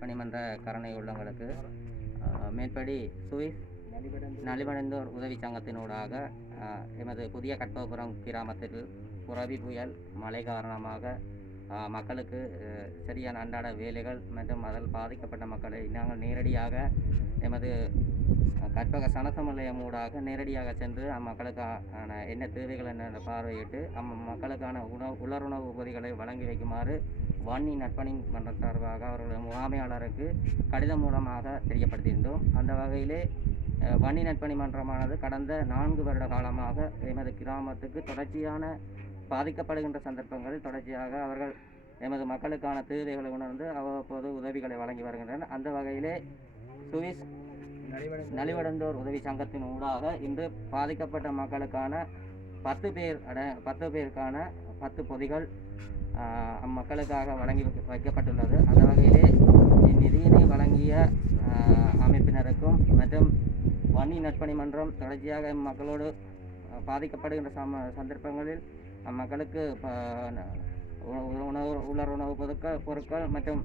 நற்பணிமன்ற கருணை உள்ளங்களுக்கு மேற்படி சுவிஸ் நலிவடைந்தோர் உதவி சங்கத்தினூடாக எமது புதிய கற்பகபுரம் கிராமத்தில் புரவி புயல் மழை காரணமாக மக்களுக்கு சரியான அன்றாட வேலைகள் மற்றும் அதில் பாதிக்கப்பட்ட மக்களை நாங்கள் நேரடியாக எமது கற்பக சனச நிலையம் ஊடாக நேரடியாக சென்று அம்மக்களுக்கான என்ன தேவைகள் என்ன பார்வையிட்டு மக்களுக்கான உலருணவு உதவிகளை வழங்கி வைக்குமாறு வன்னி நற்பணி மன்றம் சார்பாக அவர்களுடைய முகாமையாளருக்கு கடிதம் மூலமாக தெரியப்படுத்தியிருந்தோம். அந்த வகையிலே வன்னி நற்பணி மன்றமானது கடந்த 4 வருட காலமாக எமது கிராமத்துக்கு தொடர்ச்சியான பாதிக்கப்படுகின்ற சந்தர்ப்பங்களில் தொடர்ச்சியாக அவர்கள் எமது மக்களுக்கான தேவைகளை உணர்ந்து அவ்வப்போது உதவிகளை வழங்கி வருகின்றனர். அந்த வகையிலே சுவிஸ் நலிவடைந்தோர் உதவி சங்கத்தின் ஊடாக இன்று பாதிக்கப்பட்ட மக்களுக்கான 10 பேருக்கான 10 பொதிகள் அம்மக்களுக்காக வழங்கி வைக்கப்பட்டுள்ளது. அந்த வகையிலே இந்நிதியினை வழங்கிய அமைப்பினருக்கும் மற்றும் வன்னி நற்பணி மன்றம் தொடர்ச்சியாக மக்களோடு பாதிக்கப்படுகின்ற சந்தர்ப்பங்களில் அம்மக்களுக்கு உலருணவு பொருட்கள் மற்றும்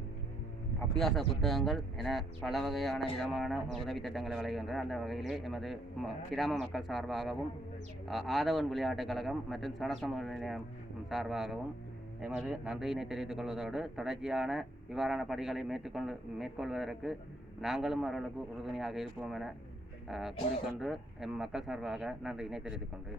அபியாச புத்தகங்கள் என பல வகையான விதமான உதவி திட்டங்களை வழங்குகின்றனர். அந்த வகையிலே எமது கிராம மக்கள் சார்பாகவும் ஆதவன் விளையாட்டுக் கழகம் மற்றும் சனசம நிலையம் சார்பாகவும் எமது நன்றியினை தெரிவித்துக் கொள்வதோடு தொடர்ச்சியான இவ்வாறான பணிகளை மேற்கொள்வதற்கு நாங்களும் அவர்களுக்கு உறுதுணையாக இருப்போம் என கூறிக்கொண்டு எம் மக்கள் சார்பாக நன்றியினை தெரிவித்துக் கொண்டு